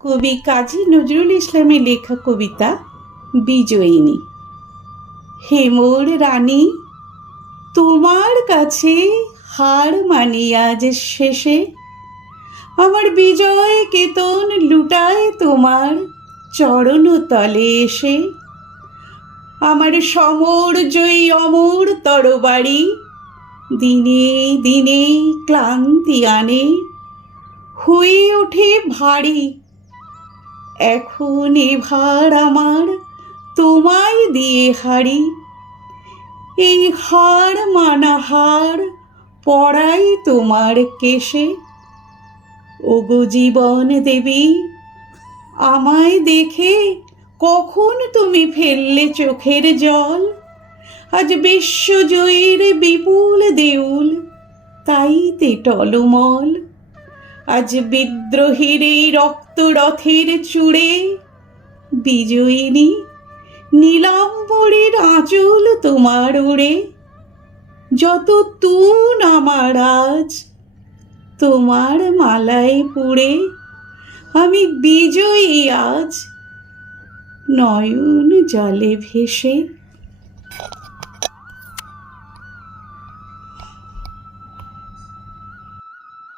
কবি কাজী নজরুল ইসলামের লেখা কবিতা বিজয়িনী। হে মোর রানী, তোমার কাছে হার মানি আজ শেষে। আমার বিজয় কেতন লুটায় তোমার চরণ তলে এসে। আমার সমর জয়ী অমর তরবারি দিনে দিনে ক্লান্তি আনে, হয়ে ওঠে ভারী। এখন এভার আমার তোমায় দিয়ে হারি, এই হার মানা হার পড়াই তোমার কেশে। ওগো জীবন দেবী, আমায় দেখে কখন তুমি ফেললে চোখের জল। আজ বিশ্বজয়ীর বিপুল দেউল তাইতে টলমল। আজ বিদ্রোহীর এই রক্তরথের চূড়ে বিজয়িনী, নীলাম্বরীর আঁচল তোমার ওড়ে। যত তুন আমার আজ তোমার মালায় পুড়ে, আমি বিজয়ী আজ নয়ন জলে ভেসে।